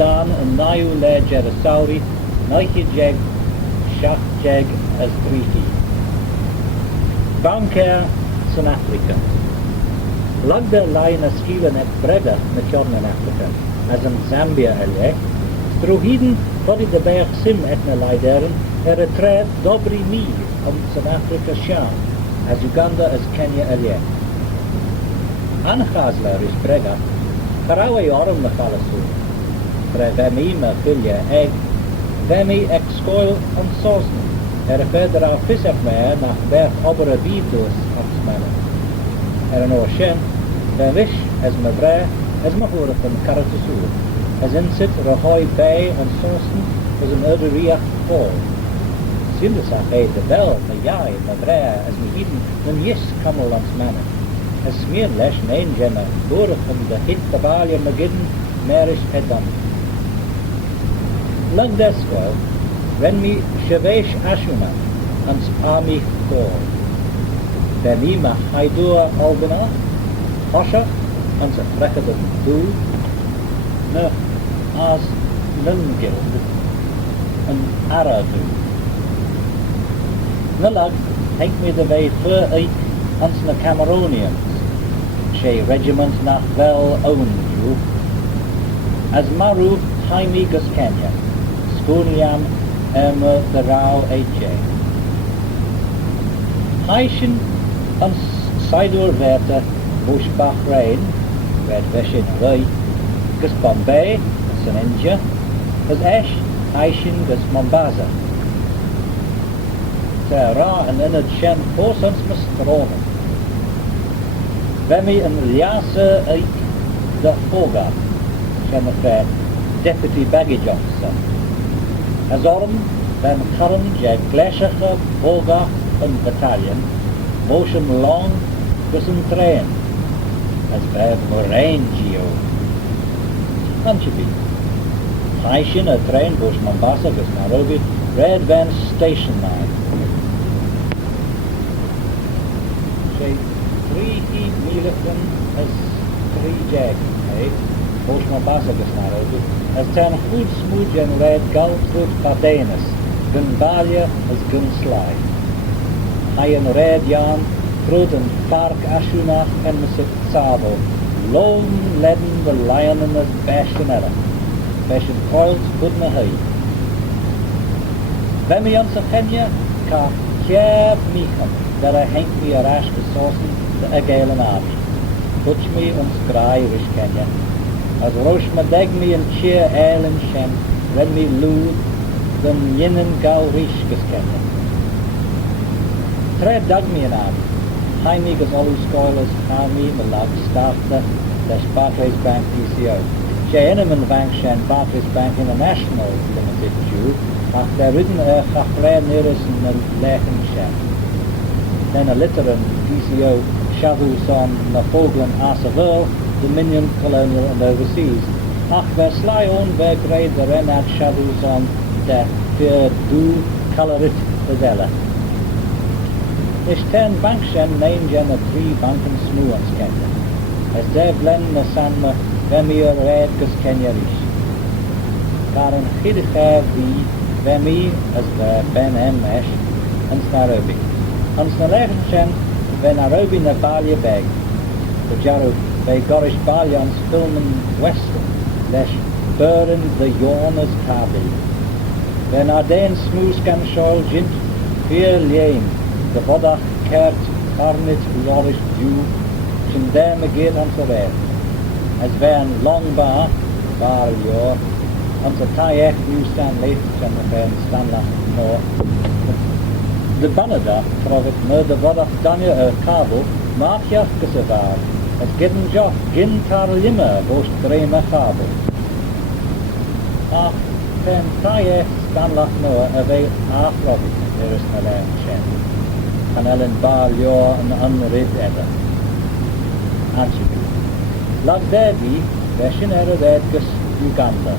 San yn naiw le Jerusauri, naichi jeg, siach jeg as drichi. Banker San Africa. Lagda lai na skila net breda na Tjoorn in Africa, as in Zambia elie, strohiden foddy de berg sim etna lai deren, a tred dobri mil om San Africa shaan, as Uganda as Kenya elie. Anchazler is brega, Karawe orum na falasu, vemi me filje egg, vemi ex scoil on sosn, verder al visser mee nach berg obere biebdoos afsmannen. Een ocean, ben wish as me bre, as me horen van karatusoer, as in zit rohoi bij en sosn, as een oude riach vol. Zindesach heet de bel, me jai, me bre, as me hieden, een jis kammel ans mannen. As smeer lesh neen jemme, horen van de hit de balje me gidden, merish edam. Lag deswel, wenn mi shevesh ashuma, ans ami kol. Ben mi ma haidua albina, hosha, ans a frekkedem doel, ne as nungild, een aradu. Ne lag, henk mi de wei voor uit, ans na Cameronians, she regiment nach wel own you, as maru haimigus Kenya, Skoniam de rauw AJ. Haishin ans Saidur Verte, Bush Bahrain, Red Veshin Rui, gus Bombay, as an India, as Esh, Haishin gus Mombasa. Ra en in het shen voorsens mistronen. Vemi een liase uit de Foga, shen of deputy baggage officer. As orm, vem curren je glesige Foga een battalion, motion long gus een train, as bev morain geo. Anchibi. Haishin a train bush Mombasa gus Nairobi, red van station line. 3 milifen as 3 jag, Bosch Mombasa gus Nairobi, as ten goed smoed en red galtwood Pardenas, gun balje as gun sly. Hij een red jaan, groot een park Ashunach en Mr. Tsavo, loon ledden de lion in het bastionella, bastion coils goed me hei. Vemi ons a Kenya, ka kjeb micham, dat henk mi a rash gesossen, de Galen army. Putsch me ons graai wish Kenya. As rosh me deg me een cheer eil en shen, ren me lood, den jinnen gauw rish gus Kenya. Tre dag me een army. Hai me gus allu scoilers, ha me lag starter, dash Barclays Bank PCO. She enemen bank shen Barclays Bank International Limited Jew, ach der ridden gachre neres en legen shen. Then a litteren PCO Shavus on the Falkland Arsevel, Dominion, Colonial and Overseas. Ach, ver sly on ver grade the Renat Shavus on the Fear Du Colorit Bedella. Ish ten bankshen main gen a 3 banken snuans Kenya. As der blen na sanma vemir red gus Kenya rish. Karen Gidige vi vemi as the Ben Mesh and Nairobi. Ans na legenshen ben Nairobi na Balje beg. The Jaru bij Gorish Baljans filmen Western, lesh burden the Yorners Kabi. Ben Arden smoes kan shol jint, vier leem, de vodach kert karnit glorish dew, shin dem geet aan te red. As wen long bar jaar, aan te taaiech New Stanley, shen de ben Stanley no. De Banada trof ik me de vodach danje kabel, maatjach gesevaar. Het gidden joch gin tarlimme boost dreme kabel. Ach, ten taaiech Stanlach noa away afrobby, er is na len shen. Kan ellen baal joa en unrid edda. Anchibi. Lag debi, veshin red gus Uganda,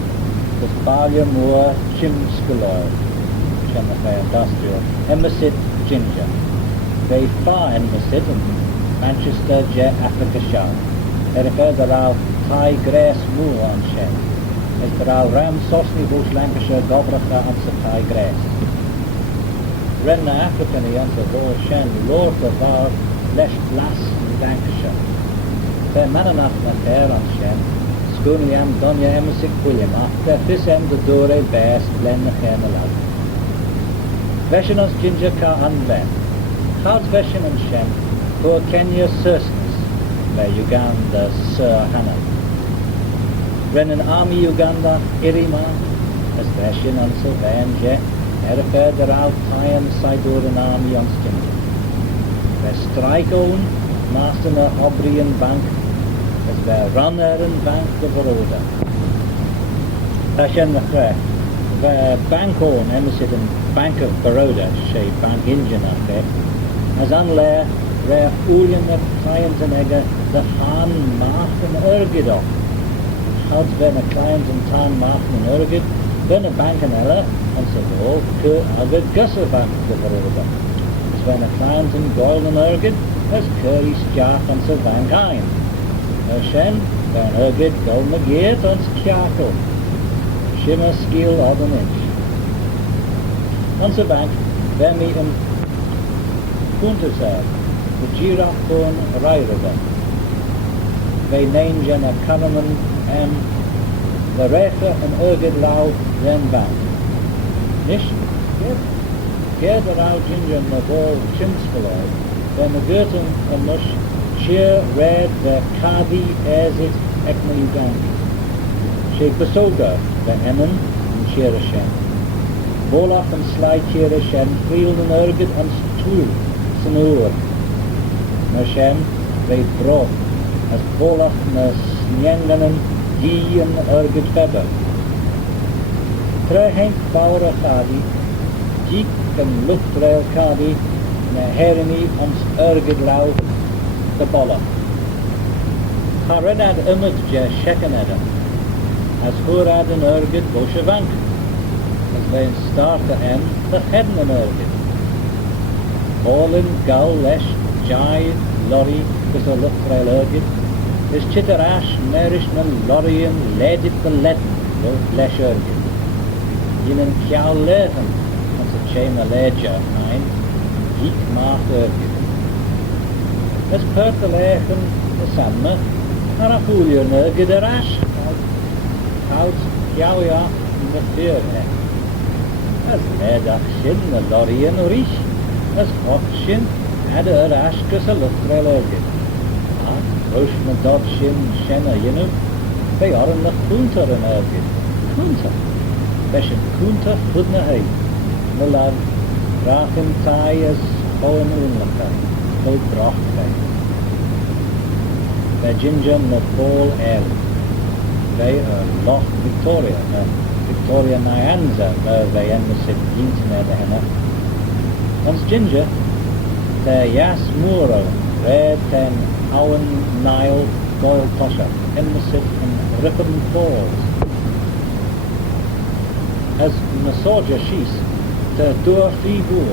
gus balje moa chimskulor, chemical industrial, emmesit ginger. They fine emmesit in Manchester je Africa Shah. Er verder al Thai grass moor on shen. is draw ram sosni bush Lancashire gobracha an supply grass. Ren na African I an the shen lord of our lesh blas in Lancashire. Te mananach na fair an shen, schoonly am Donya Emmersic William after this em the dore best blen na chen alad. Veshin ons ginger ka an ven. Hard veshin an shen, for Kenya Sursons, by Uganda Sir Hannah. Ren an army Uganda Irima, as veshin on Sylvania, Erifer der out Tyan Sidor an army on ginger. The strike own, master na Obrian Bank, as the runner and bank the Baroda. Tashen na cre, the bank own emissit in Bank of Baroda, she bank engine up there, as unlair, rare Ulian of client and egger, the Han Mark and Urgid off. How's been a client and Tan Mark and Urgid, been a bank and Ella, and so all, Agad Gusser Bank the Baroda. As when a client and Goyle and Urgid, as Curry Stjark and so Bank Ein. Shen, ben Urgid Gold Magiert and Skjarko. Shimmer skill odd an inch. On the bank, then meet him Kuntersad, the giraffe born Rairada. They name Jen a Canaman and the Refer and Urgid Lau then bank. Nish, Gear the Rau Ginger and the ball Chinskaloi, then the Gurton and Mush, sheer red the Kadi Ezit Ekma Ugandi. She Basoga, the Emin and Sheerashen. Bolach and Sly Sheerashen, Field and Urgid and Stool, Sanur. Nashen, they brought, as Bolach na Snyenganen, Gi and Urgid Feber. Trehenk Baura Kadi, Jik and Luftrail Kadi, na Herini and Urgid Lau, the Bolla. Haredad Umudja Shekaneda, as Hurad and Urgid Boshevank, as they start to end the Hedden and Urgid. Olin, Gull, Lesh, Jai, Lorry, with a Luftrail Urgid, is Chitterash, Merishman, Lorry and Ledit the Letten, Lesh Urgid. Yinan Kjal Letten, as a Chema Ledger, Ein, Geek Mark Urgid. As Perkelechen, the Samna, Arafulia Urgid a Rash, Hout, Kjawia, in the Fearhead. As Ledach Shin, the Lorry and Urish, as Hokshin, had a Rash, cause a Luftrail Urgid. Roshna Dod Shin, Shenna Yinu, they are in the Kunter and Urgid. Kunter. Beshin Kunter, Pudna Hay. The lad, Rachen Tai as Hohen Unlaka. Go Brochkei. The ginger and the ball air. They are Loch Victoria, Victoria Nyanza, they end the sit internet henna. Once ginger, the Yas Muro, Red Ten, Owen Nile, Goyle Tosha, Emmesit and Ripon Falls. As Nasoja Shees, the Dur Fibur,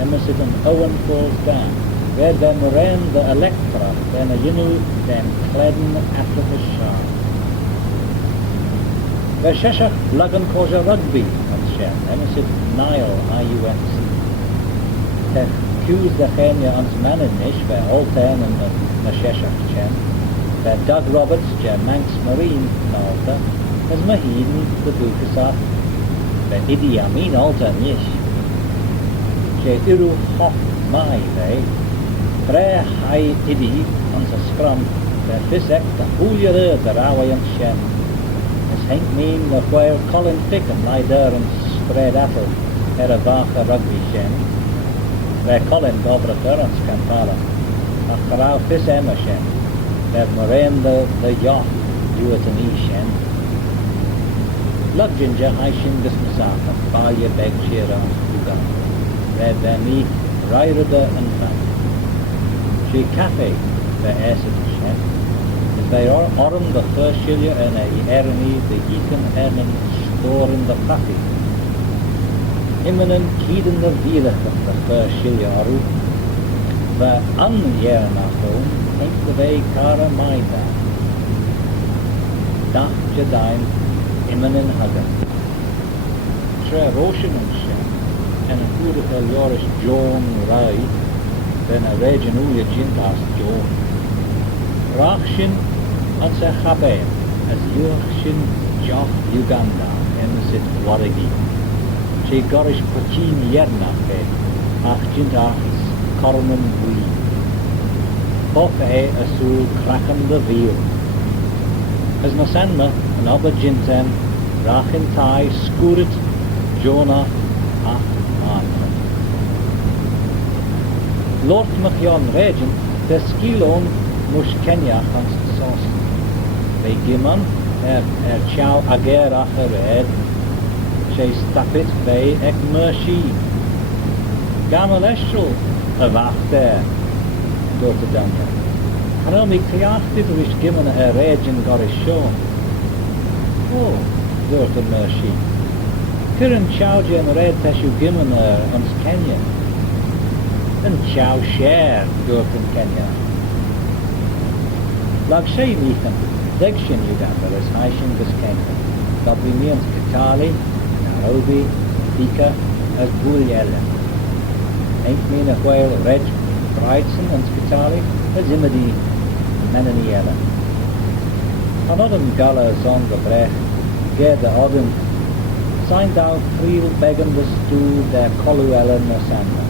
Emmesit and Owen Falls down, where them ran the Electra, then a Yinu, then Cledden after the Shah. Where Sheshach Lagan Koja Rugby on Shen, Emmesit Nile, IUNC. Te Q's the Kenya on Maninish, where Alten and the Sheshach Chen, where Doug Roberts, where Manx Marine, Alta, as Mahiden, the Bukasat, where Idi Amin Alta Nish. Che Iru Hof Mai, they, Pre Hai Idi, on the Scrum, where Fisek, the Hulia the Rawayan Shen. As Henk Mean, the whale Colin Thick and lie there and spread apple, Erevacha Rugby Shen. Where Colin Gobracher and Scampala, Acharau Fis Emma Shen, where Moraine the yacht, Uatan Shen. Lug Ginger, Aishin Bismasaka, Balya Beg Shira, Ugan, where Bemi, Rairada and Bank. She Cafe, where Esset Shen, as they are Orum the first Shilia and a Eremy, the Ekan Ernan store in the Patti. Imminent Kieden the Vila of the first Shilia Aru, the Unjernachon, think the way Kara Maida. Dach Jadain, Immanin Hagan. Tre Ocean and Shem, and a beautiful Yorish John Rai, then a region Ulia Jintas John. Rachshin and se Chabein, as Yuachshin Joch Uganda, and sit Waragi. She Gorish Pachin Yernafe, Ach Jintachs, Corman Bui. Hof Asul Kraken the Veal. As Nasenma, an Abba Jintem, Rachin Tai, Skurit, Jonah, Ach Arthur. Lord Machion Regent, the Skilon, Mush Kenya, Hans Sauce. They Giman, Chow Ager Achered, She Stapit, Bay Ek Mershi. Gamaleshul, a Wachter, Daughter Daniel. Haromi Kriachtit, which given a region got a show. Oh, Daughter Mershi. Current Chowji and Red Teshu given ons Kenya. And Chow Share, Daughter Kenya. Lag Shay Meethan, Degshin Uganda, as Haishin Gus Kenya. Dobby Means Katali, Nairobi, Thika, as Bulyellen. Ain't mean a whale Reg Breitson and Katali, as Imadi Menaniella. Anodden Gala Zon Gebrech, Ger de Odden, signed out Kriel Began the Stool der Koluellen Nosanda.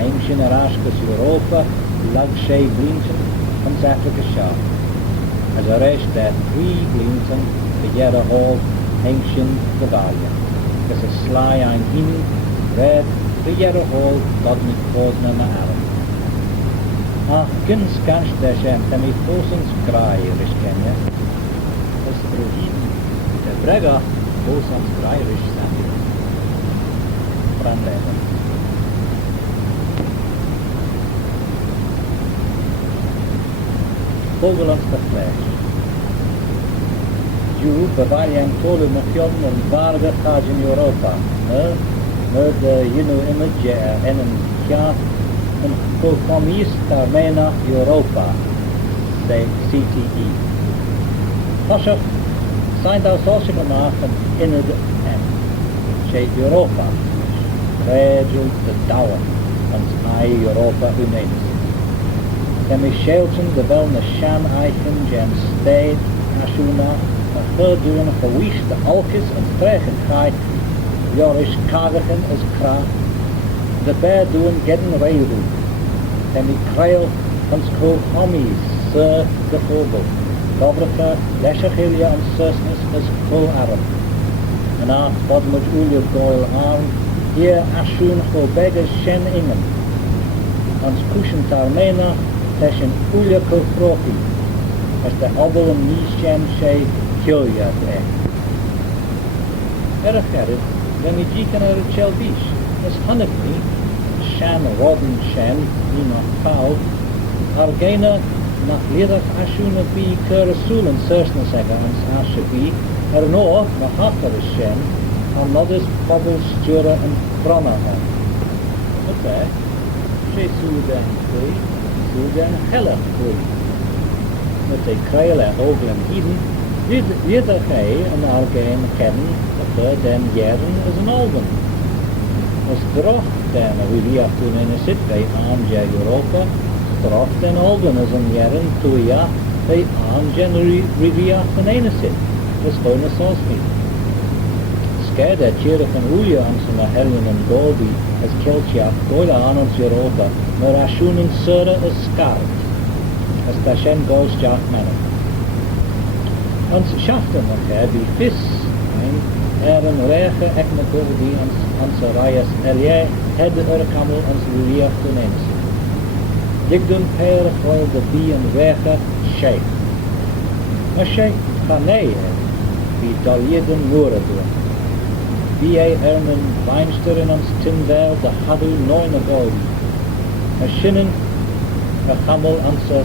Ancient Erashkas Europa, Lag Shay Blinton, and Africa Shah. As a rest der 3 Blinton, the Yera Hall, Ancient the Valia. As a sly ein hin, red, the Yera Hall, Godnik Posner na Aram. Ach, gins gansch der Shem, temi Fosens Grai, Rish Kenya. As the Ruhiden, Yn Breagagh, Fosens Grai, Rish Sandi. Banglane. Vogelans the Flesh. Jew, Bavarian Tolu Machion and Faragher Kaj in Europa. The image en Kja and Kokomis Tarmena Europa, the CTE. Tosher signed out social enough and Inid and Shape Europa. Regel the Dower and I Europa Unanis. Demi Shelton de Belna Shan Eichen Jen Stade Ashuna a Verdoen Gewicht de Alkis en Tregen Gai Jorish Kagachen as Kra de Bear doen Gedden Reiru Demi Krail van Sko Homies Sir de Vogel Gobrika Leshachilia en Sursness as Ko Arab en Art Bodmut Ulio Goil Arm hier Ashun Beggars Shen Ingen Ans Kushen Tarmena Teshin Ulia Kofroki, as the Obel and Nishan Shay Kyoya Day. Eracherid, when we jikan a Chelbish, as Hanakni, Shan Rodden Shan, Nina Pau, Argena, Nachlidak Ashuna B. Kurasul and Sursnasega and Asha B. Erno, Mahakar Shen, and Nodis Bubble Stura and Bronahan. Okay, Shay Sudan Kui. Den Helle Groei. Met de kruilen over en iden, ieder gij een algemeen kennen dat den jaren is een album. Als droog den wie toen in de zit bij Anja Europa, droog den album is een jaren toeja bij Anja Rivia van ene zit. Dat is gewoon een soos niet. Skij dat jaren van Ulia aan zijn hellen en Golbi as Kiltja goile aan ons Europa, maar Ashunen Sura is scarred, as Tashen goes Jack Manor. Ons schaften nog die vis, een rege ekmekul die ons Rayas Elie, het kamel ons Lilia Tunenis. Digdun peer vol de bie en rege sheikh. Maar sheikh kan nee, die daljeden moeren doen. Wie een Weinster in ons Tindel de Hadu Noine Goldi. A Shinnen, a Hamel answer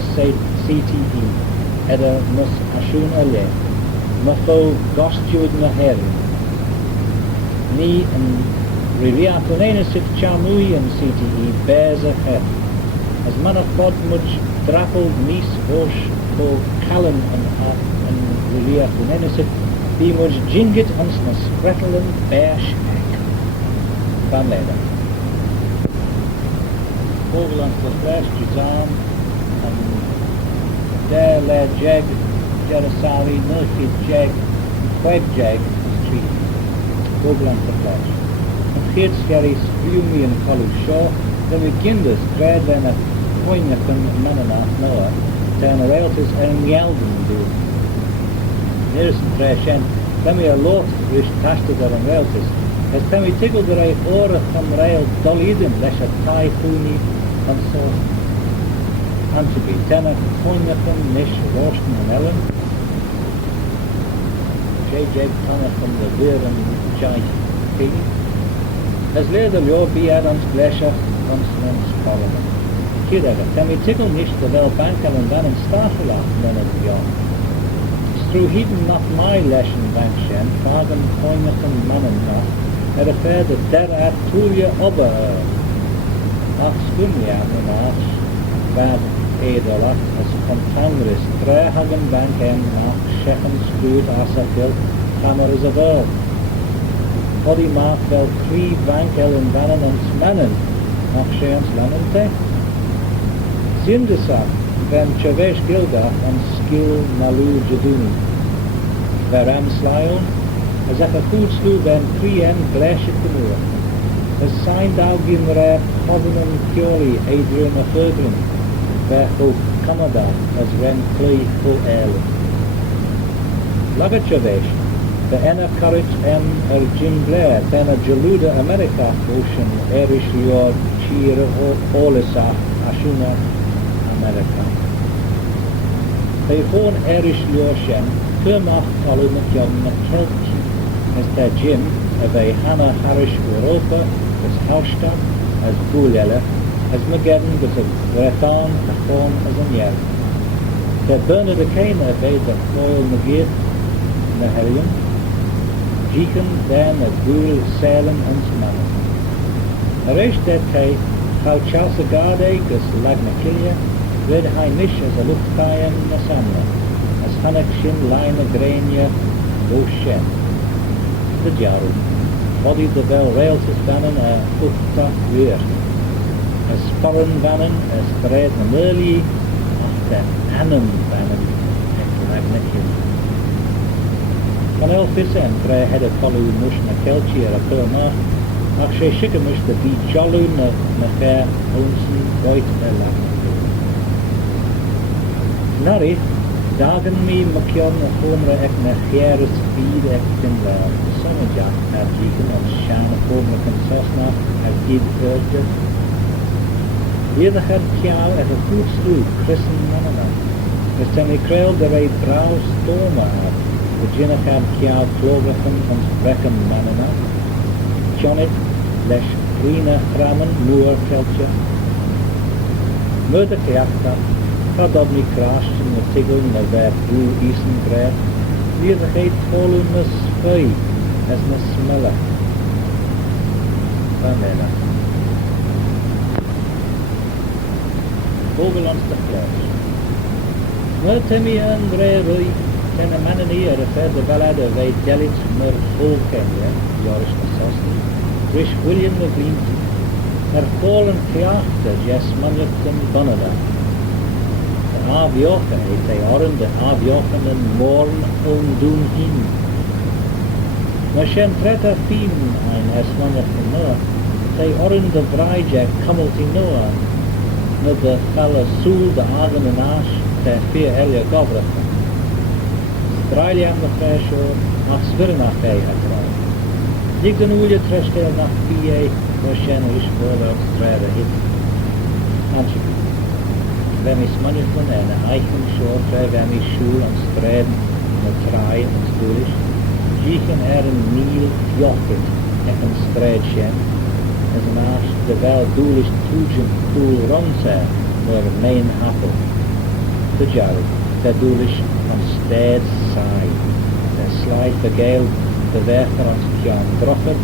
CTE, Edda Mus Ashun Ale, Mufo Gostjud Naheri. Ni and Rivia Punena Sit Chamui and CTE bears a head. As man of God much drappled Nice Vosh for Callan and Lilia Funenisit, be much jingit ons na spretelen bash egg. Banglane. Overland the flesh, Jizam, and there led jeg, Jerasari, Nurkid jeg, Queb jeg, tree. Overland the flesh. And Geert Skerry, Spumi and Collu Shaw, then we ginders, dread then a Poignacum Manana Noah, then a realtis and Yelden do. Nearest and Treshen, then we a lot wish tasted there and realtis. As then we tickled the ray ora from rail dolidin, lesh a typhoony and so and to be ten a Poignacum, Nish, Rosten and Ellen. J. Tanner from the Beer and Jai King. As later your be Adams Glesher, Consonants Parliament. Kidder, then we tickle nish the Vel Bankel and then in Starfelach, men of beyond. Through hidden not my lesson Bankshen, Fagan, Poignacum, Mananach, had a fair the der at Tulia Ober. Ach Spunia, the March, Bad Edelach, as Contangris, Trehagen Banken, Nach, Shechen, Screwed, Asakil, Hammer is a bird. Body mark vel Cree, Bankel, and Bannon and Smannen, Nach Sheens Lamente. Zindesach, Van Chavesh Gilgach, and Skill Malu Jaduni. Veram Slyon, as if a food slew Van Creen Glash at the Moor. As signed Algin Re, Covenant Purely, Adrian of Ferdrin, Verho Canada, as Ren Clay Full Airly. Laga Chavesh, the Enna Courage Jim Blair, then a Jaluda America Ocean, Erish Lior, Cheer Olisach, Ashuna, America. They phone Erish Lior Shem, Kermach Colin McYon McKelty, as their Jim, of a Hannah Harish Europa, as Hausta, as Bulella, as Mageddon, as a Breton, a Thorn, as a Niel. The Bernard a Cain obeyed the Foil Magid, Nahelium. Jeeken, then a Gul, Salem, and Smannen. Arish det Kay, how Chalsagade, gus Lagnakilia, red high nish as a Luftkayam Nasamla, as Hanakshin, Lina, Grania, Boshen. The Jaru, body the bell rails is Bannon, a Ufta rear. As Sporran Bannon, as Thread Merli, after Annam Bannon, and Lagnakilia. Van Elvis en vrij had het vallen moest naar Keltje er per maand, ach zij schikken moest de die jallu naar ver onsen ooit erlang. Nari, dagen mee makion en homre ek naar geres bied ek tin wel. Sonnejak naar jieken en schane homre kan sosna er gied velte. Ieder had kjau er een goed sloeg, christen mannen. Dus ten ik kreil de rij brouw stoma af. De Jinnachad Kjau Klogachen van Brecken Manana, Johnit, Lesh Grina Grammen, Moer Keltje, Murder Kjachta, Kadobni Krasten, de Tigel, de Werk Blue Eastern Bread, wie de geet volum de Spui, as de Smelle. Vanmena. Vogelands de Fles. Multemi en Rui. En een mannen hier, de verder ballade, wij Delit, maar volkende, Joris de Sosten, Rish William de Vriend, er volen theater, jes manjukten bonnada. De avjochen, heet hij oren, de avjochen en morn ondoen hin. Maar shen tretta fien, ein es manjukten noa, hij oren de vrijjek kammelt in noa, met de felle soel, de agen en aas, de vier elje gobrachen. Australia aan de vrijshoor, nach Svirnach bij het rouw. Ik den oelje treshtel nach PA, was shen is voorwaarts trede hit. Antje. Wem is manjukten en een eigen shoor, wem is school en strijden, en traai en stoelisch. Jieken er een niel jochert, en een strijdschen, en naast de wel doelisch toejen koel rondzaar, door mijn appel. De jarre, dat doelisch van steeds saai. De slijt de geel de weg van ons Jan Drocher,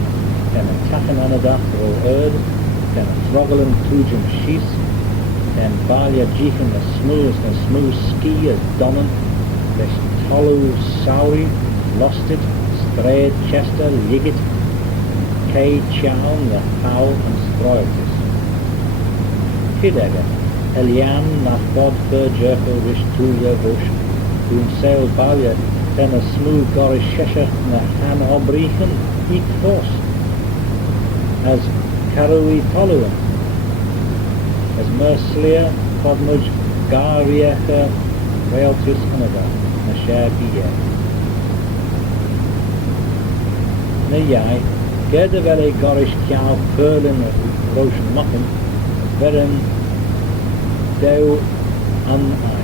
en een kachen aan de dag rol uit, en een throggelen toejen schies, en balja jieken de smoes skiën donnen, des Tolu Sauri, Lostit, Straight Chester, Ligit, Kay Chown, the Howl and Stroitis. Kidega, Elian, Nathbod, Furjerkel, Rish Tulia Bush, Boon Sail Balia, then a smooth Gorish Shesher, na Han Obrichen, Eek Thos, as Karui Toluan, as Merslia, Podmuj, Gariecha, Realtis Canada, na Share Bia. Na Yai, Gerdevele Gorish Kiao, Perlin, Roshan Mocken, Veren, Deu, An I.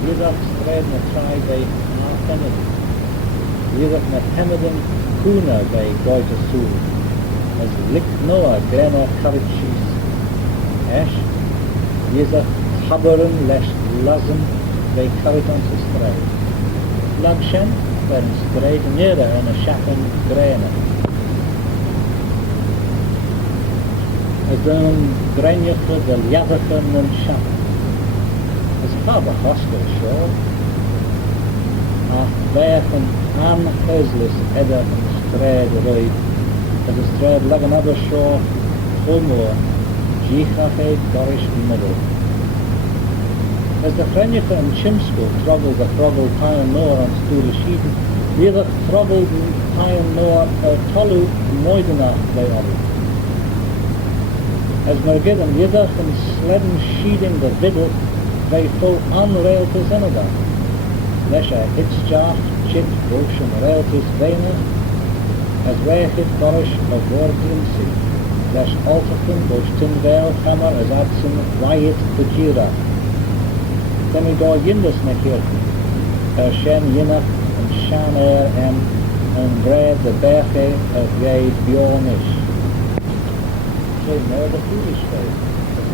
Lidach stred na trai bei Arfenid. Lidach na Hemeden Kuna bei Goita Sul. As Lick Noah Glena Karichis. Esh. Lidach Haberen lesh Lazen bei Karitons stred. Lagshen werden stred nere en a Shachen Grena. As dan Grenjache de Jadachen en Shachen. Haba hostel show. Wegen aan Hezlis edda en stred roid. As a stred lag another show. Homo Jichache Gorish middle. As the Frenjike and Chimsko troubled the troubled Pine Noor on Stoole Sheeten, the other troubled Pine Noor Tolu Moidena by Obi. As Mergidden Yidach and Sledden sheeding the Viddle bij vol aanrailtes inderdaad. Lesha hitsjaft, chit, bush en railtes venen, as weigit gorish of woordlinsi. Lesh altaken, bush tinvel, hammer, as adsen, riot, bujira. Then we go yindus na kirken. Shen yinnach, and shan and bread the berge of yei bjornish. So more the foolish way.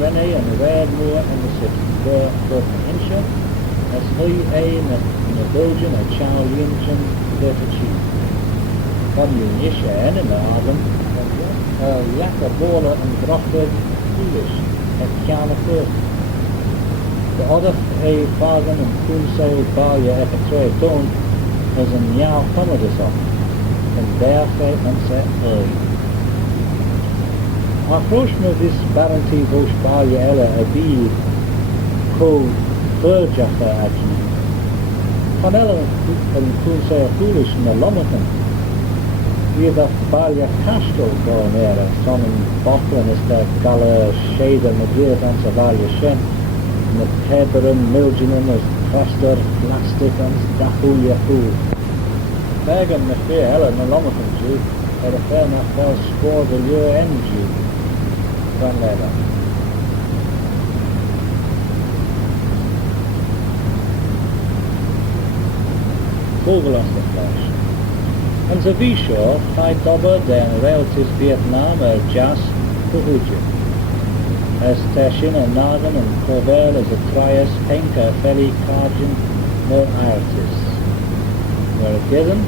Rene and red moor in the city. Voor Hinsje, as Hui in a Belgian, a Chow Yinchen, the Chief. Van Yunisha en in the Arden, Laka Bola and Grochberg, Foolish, at Kianapur. The other a Fagan and Kunsel Balia at the Troy Tone was in Yao Commodus of, and therefore and set early. Approach me this Baranti Bush Balia Ella a bee. Called Burjacha Aji. Van Ellen en Kunsel Foolish in the Lomakan. We have a Balia Castle going there, son and Bocklin is the Gala Shader Madrid and Savalia Shen, and the Heberin Milginen is Cluster, Plastic and Dahu Yahu. Bergen the Fair Ellen and Lomakan Jew, had a fair enough well scored the Lure N Jew. Van Leda. Vogel as the flash. En ze wieshoor, hij dobber den relatives Vietnam jas behoedje. As Tashin en Nagan en Covel as a trias, Henka, Felly, Karjan, no artis. Were given,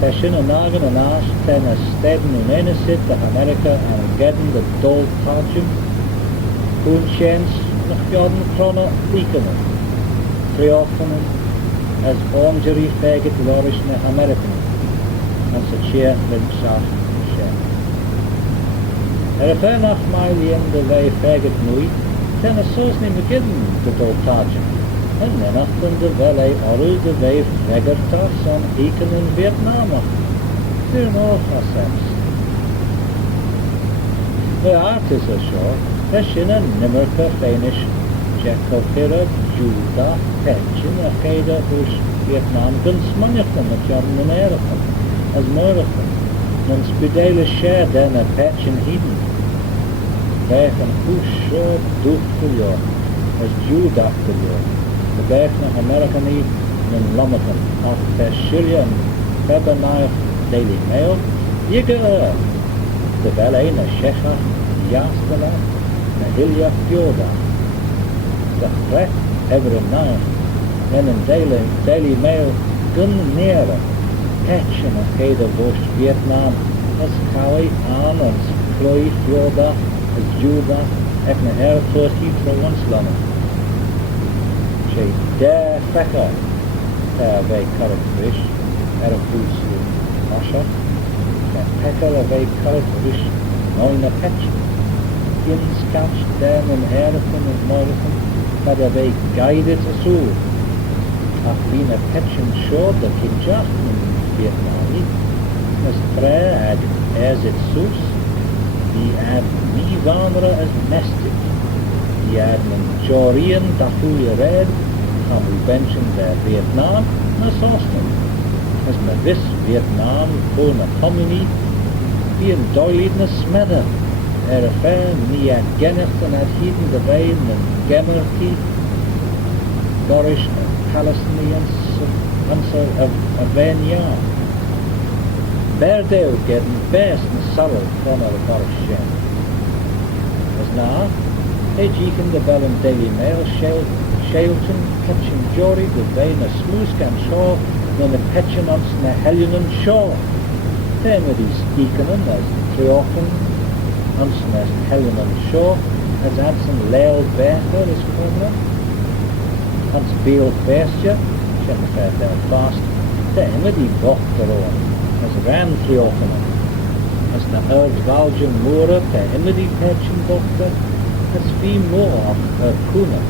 Tashin en Nagan en Ash, ten a stedden in Enesit, the America and Gedden the Dol Karjan, Koenshens, nog Jordan Krono, Liekenen, Triophenen, as Ormgery faggot Lorish na American, and so cheer Limsaf Shen. Return off my lien the way faggot mui, then a sauce name again the Doltajan, and then often the valet or the way faggotas on Eken in Vietnam. Do no ourselves. The artists are sure, the Shin and Nimmerka Fanish. Jacobhira, Juda, Petchin, a Cheda, Hush, Vietnam, Gunsmanjachan, a Jordan and Erachan, as Morachan, and Spidela share then a Petchin Eden. Bechen Hush, Duchtelyor, as Judachtelyor, the Bechen American Eden, and Lomakan, of Peshilia and Febernayach Daily Mail, Yiga, the Valet, a Shecha, Yastala, a Hilya Fjoda. The threat every night, then in Daily Mail, gun nearer, Petchen a Cheda Bush, Vietnam, as Kawi, An, and Chloe, Fjoda, as Juda, ag na airport Heathrow once London. Sé dare fecha a bheith carrot fish a foods Masha. Fecha a bheith carrot fish noin a petch. In scouch down in Airfin and Morrison had a bheith guided a soul. Ach been a petch and shore the Kinjach in Vietnam. As prayer had as its source. He had me vanderen as nested. He had een Jorian Tafuya red, van uw benchen der Vietnam, na Soston. As me vis Vietnam voor na communie, wie een doilied na smedder. A fair me at gennicht en at hieden de wijn en gemmertie, Gorish en Palestinians answer a wen jaar. Berdeel getting best and subtle from our Gorish shen. As na, Ejiken de Bell and Daily Mail, Shelton, Ketchin Jory, the vein a smooth and shaw, then a petchen ons na Hellion shaw. Then with these Econon as Triochen, ons na Hellion shaw, as Anson Lael Becker is called. Hans Beal Bestia, Shem fair down fast, then with the Bochter on, as Ram Triochen, as the Erd Valgen Moora, the Emily Petchen Bochter, as fee more of her kuna,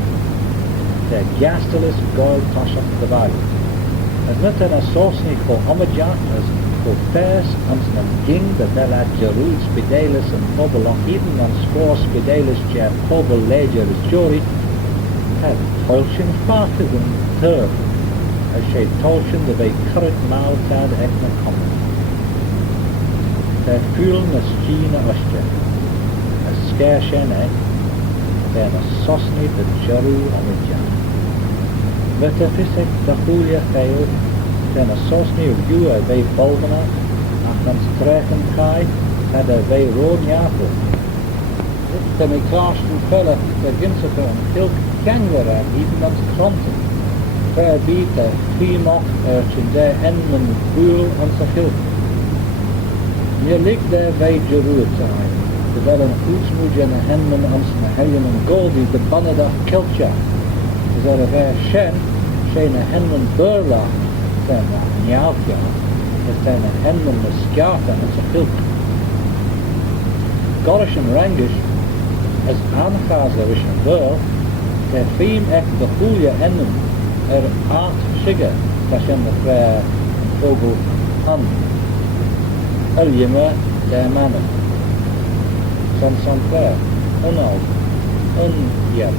the gastelis goil tosh of the valley. As not an associate for Homajak, as for first, ans nam ging the vela Jerud Spidalis and Pobble of Eden and Score Spidalis Jer Pobble Ledger as Jory, had Tolshin farted and turf, as she Tolshin the very current Maltad Ekna common. The fuel as Gina Usher, as scarce en then a sosni the Jeru on the jam. Metaphysic the Julia failed, then a sosni of you a vei Bolgana, and then Strechen Kai had a vei Road Yapel. Then a Karsten fella, the Ginsaker and Kilk Kangara, even at Tronton. Fair beat a Tweemock urchin there Enman Pool on the Kilk. Near Lig there vei Jeru time. De wel een goedsmoedje en een henmen ans een heljen en goldie de bannedag kiltja. Is er een ver shen, een henmen burla, zijn een njaaltja, is een henmen de skjata en zijn kilk. Gorish en rangish, as aangazer is een burl, de fiem ek de goeie henmen, aard schigge, dat je de ver vogel aan. Eljeme de mannen. Son prayer, unald, unjel,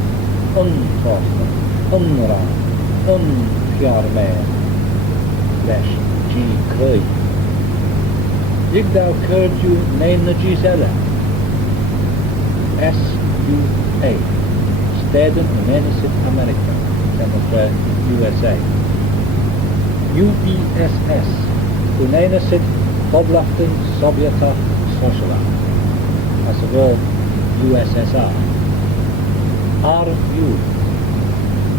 untosten, unra, unfjarmer, lesh, G. Krui. Ik thou curd you name the Gisella. S-U-A. Steden United America, and USA. UBSS. United Poblaften Sovieta Sociala. As a word, USSR. RU,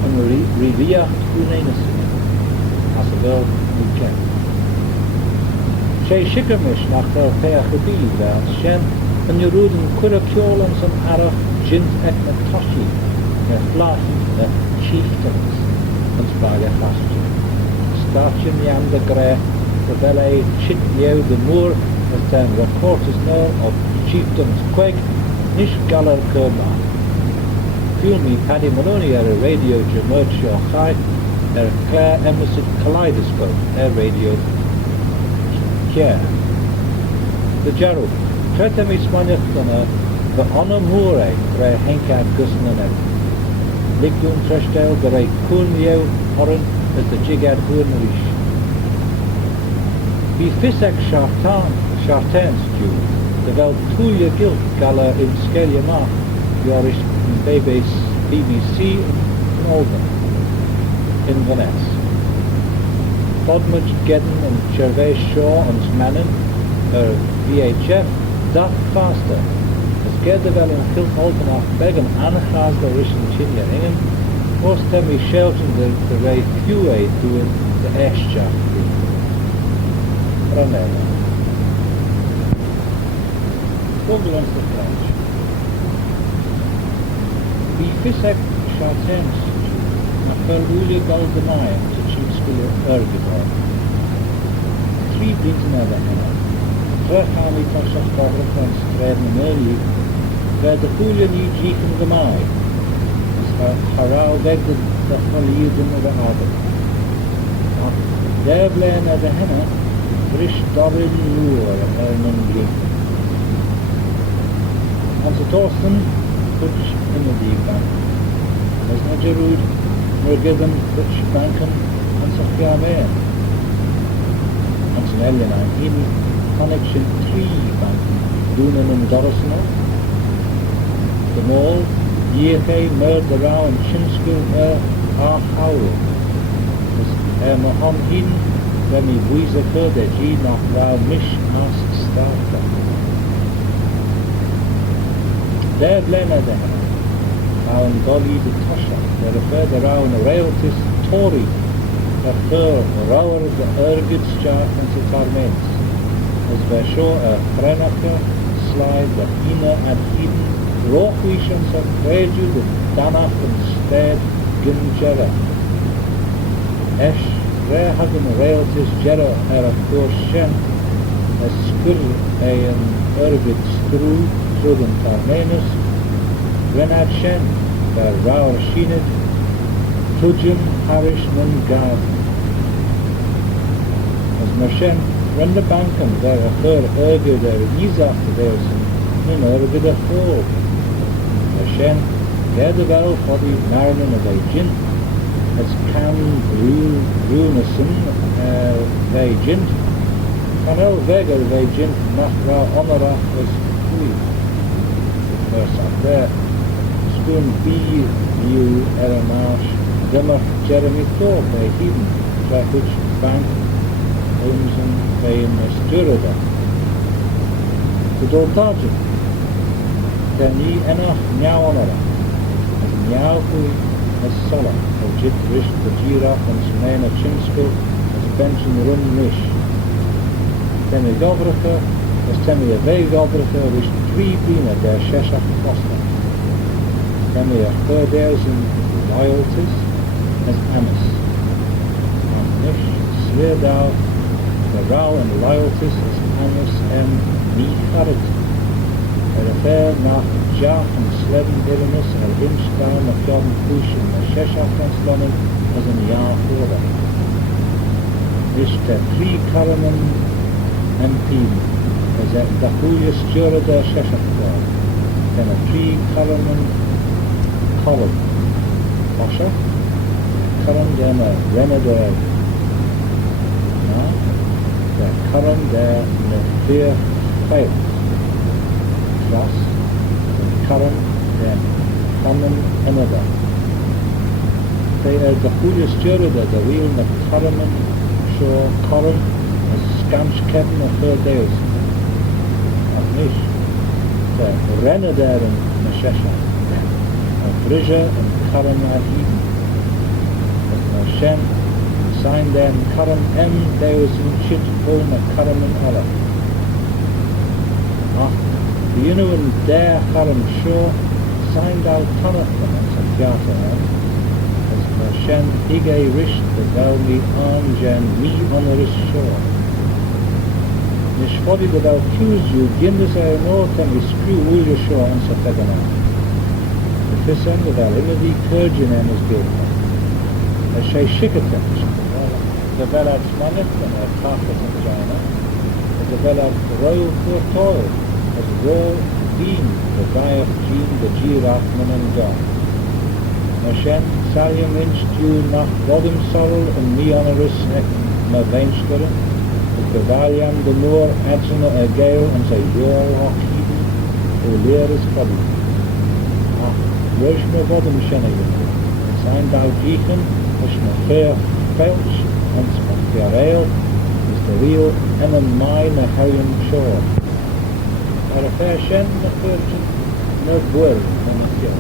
and Rivia Unenis, as a word, UK. She Shikamish nach der Peachabi, where Shen, and Yeruden Kurakjolans and Arach, Jint Eknatoshi, the Flahi, the chieftains, and Spraga Flashin. Starchin Yam the Gre, the Valet Chit Yeo the Moor, as then reporters know of chieftains Queg, Nish Galar Kerma. Fuel me Paddy Maloney a radio Jamurch High, Claire Emerson Kaleidoscope, radio Care. The Jarrow, Tretemi Smanyaktana, the Honor Moore, Ray Henka Gusnanet. Ligun Treshdale, the Ray Kunyo, Horan, as the Jigad Hurnrish. Be Fisek Shartan stew. De wel Twoaie Gilt Gala in Scalia Mark, Joris in BBC in Oldham, Inverness. Podmudge Gedden and Gervais Shaw and Smannen, VHF, dat faster. As Gedde wel in Gilt Oldham af Beggen aangaas de Rischen Chinja Ingen, most Temi Shelton de Ray QA doen de Ashjaft. Ranella. Google the French. Bí fiseg Charles na fel úlia gal gymai to chinsgwyl yrgydor. 3 blintyn ar hynna, drecham I consach gorach yn stref na myli, fe dy hwylia ni gich yn gymai, as haraw veg dy cholid yn yr agor. Ac deflen ar hynna, bris dobyn lŵr yn blintyn. Ans y Torsten, which in the deep bank. As na Jerud, nor given which banken and Sofiamen. Ans an Ellen in connection 3 banken, Dunan and Dorosna. The mall, Yehe, Murd, Rao and Chinskill, Howl. As Mahom Hin, Remy Buiza Kurde, G. Not Rao Mish, Manx Star. There blena then, how in Dolly the Tosha, there referred around a railtis Tory, refer rower the Ergid Jar and the Tarments, as they show a Frenaka slide the inner and hidden Rochwishans of Reju the Danach and Stead Ginjera. Esh, there hagen railtis Jera a course shen, as skur a Ergid screw. Zoden Tarmenus, Renad Shen, der Rauer Schiened, Tudjum Harish Nun Gad. As Mershen, when the Banken, der Achur Erge der Isach Deelsen, Nun Erge der Fall. Mershen, Gerde Wel for the Marinen of Agin, as Can Runesen, Vagint, Canel Vega Vagint, Nachra Honorach was free. Up there, Spoon B. U. Eramash, Demach Jeremy Thorpe, a hidden, which bank, Holmesen, Bain, Esturada. The Dortajin, then ye enough Nyawanara, as Nyawhui, as Sola, as Jit Rish, the Giraffe, and Smena Chinsko, as Benson Rum Mish. Then the Gobracha, as Temi a Vei Gobracha, which 3 bina der Sheshach Costa. Temi a Thirdares in loyalties as Amis. And Nish, Slirdau, the Rao and loyalties as Amis and Mi Charit. A refer nach Jach and Sleden Irimus and Rimsdown of Jordan Push and the Sheshach and Slonim as in Yah Forda. Nish the 3 Karaman and Pim. As a Dahulia Stura der Sheshachar, then a 3 Karaman column. Pasha, Karam then a Reneder. The Karam there in a fear fail. Plus, the Karam then common another. They are Dahulia Stura the real the Karaman shore Karam as Skamch Kevin of her days. Nicht. Der Renner der in Meshesha. And Frisha and Karam Ahiden. But Moshen signed them Karam M. There was in Chit Home a Karam and Allah. The Inu and Der Karam Shore signed out Tanathan and Santiata M. As Moshen Ige Rish the Valmi Anjan Mi Honoris Shore. Nishfodi that I'll accuse you, Gindus I know can we screw all your show and Safegana. The first end of our Iladi Kurgin and is built. A Shay Shikatem, the Velad Smanet and a Kafat and China, the Velad Royal Fortoil, as Royal Dean, the Diet Jean, the Girafman and John. Moshen, Salium Inch, Dew, Nach, Rodham Sorrel, and me honoris, my Vainskeren. The Valian, the Moor, Adson, a Gale, and say, Yor, Hockheden, or Lear is Cobby. Rosh me Vodem Shenagan, signed out Jechen, which me fair Felch, and Spathiarail, is the real Eman Mai, the Harrian Shore. Are a fair Shen, the Virgin, no Buer, and the Kill.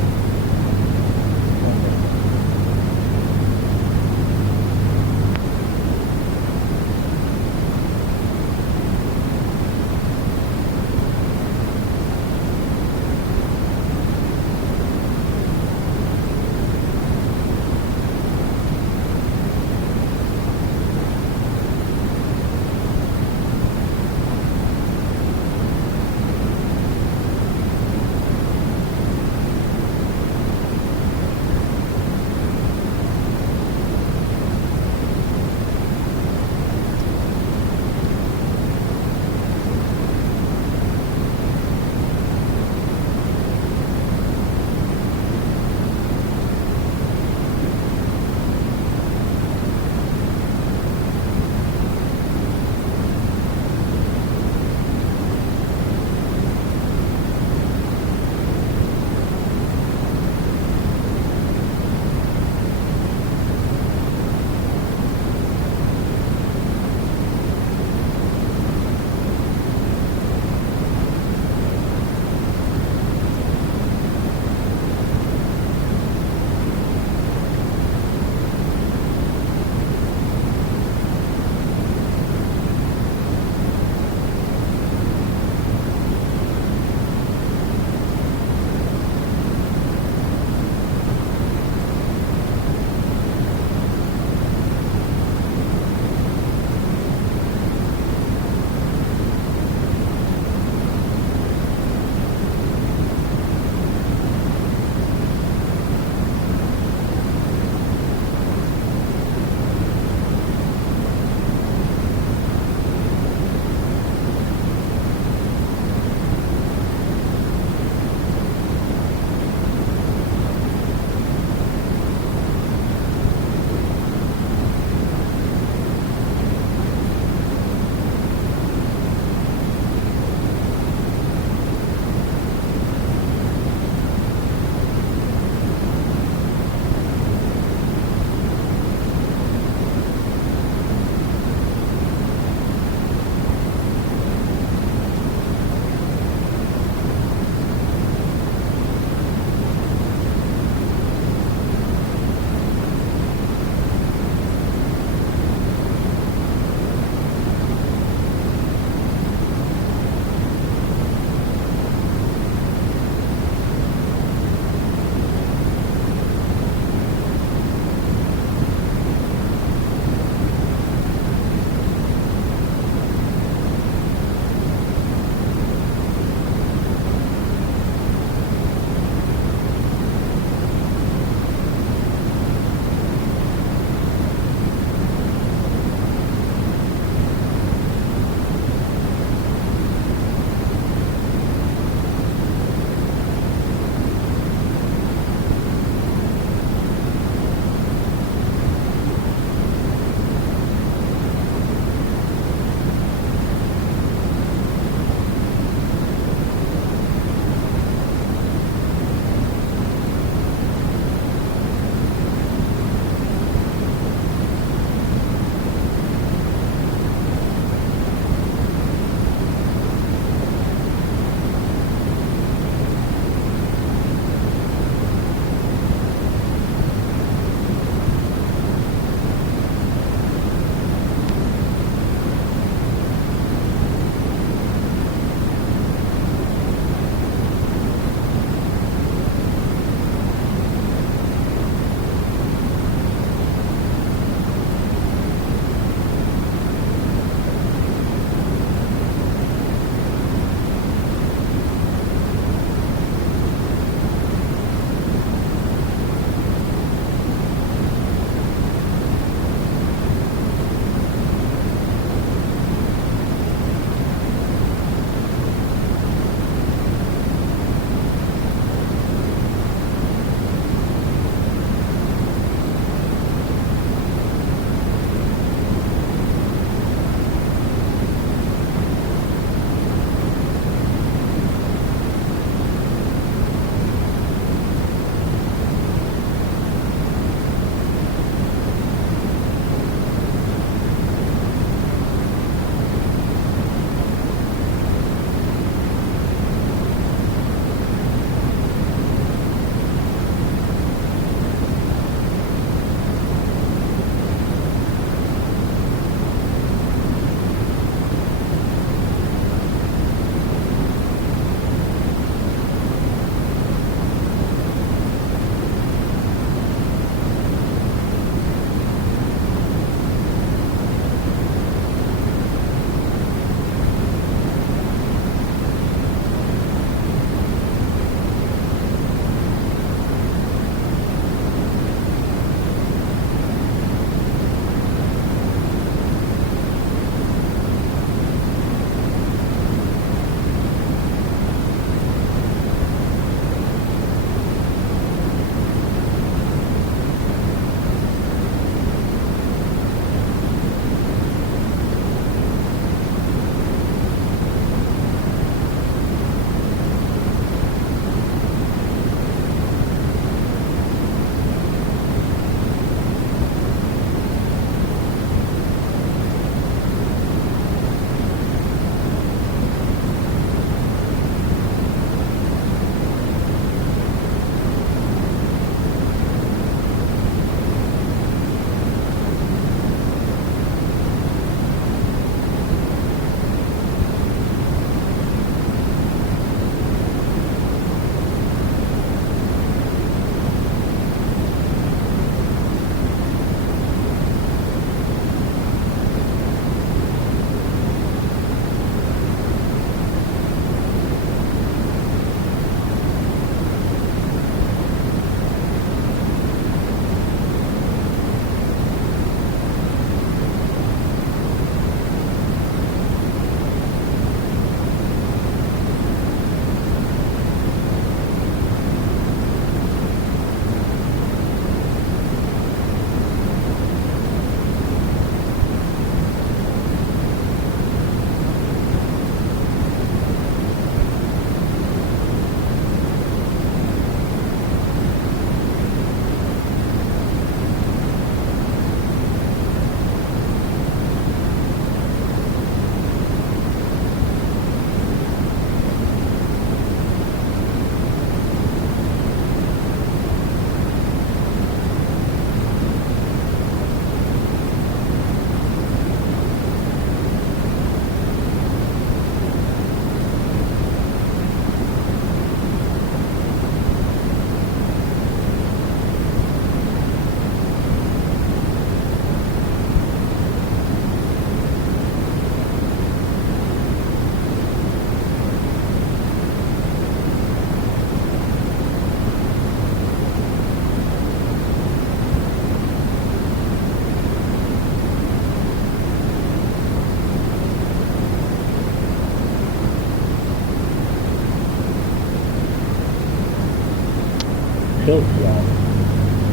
Kilcreon.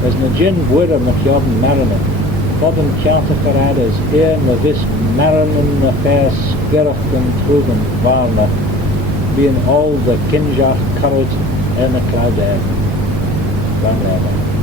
As na gin buire McYodden Marinin, Bodden Kianta Faradas, Ear na vis Marinin na fair Skirach and Trugan Varna, being all the Kinjach courage in the cloud air. Banglane.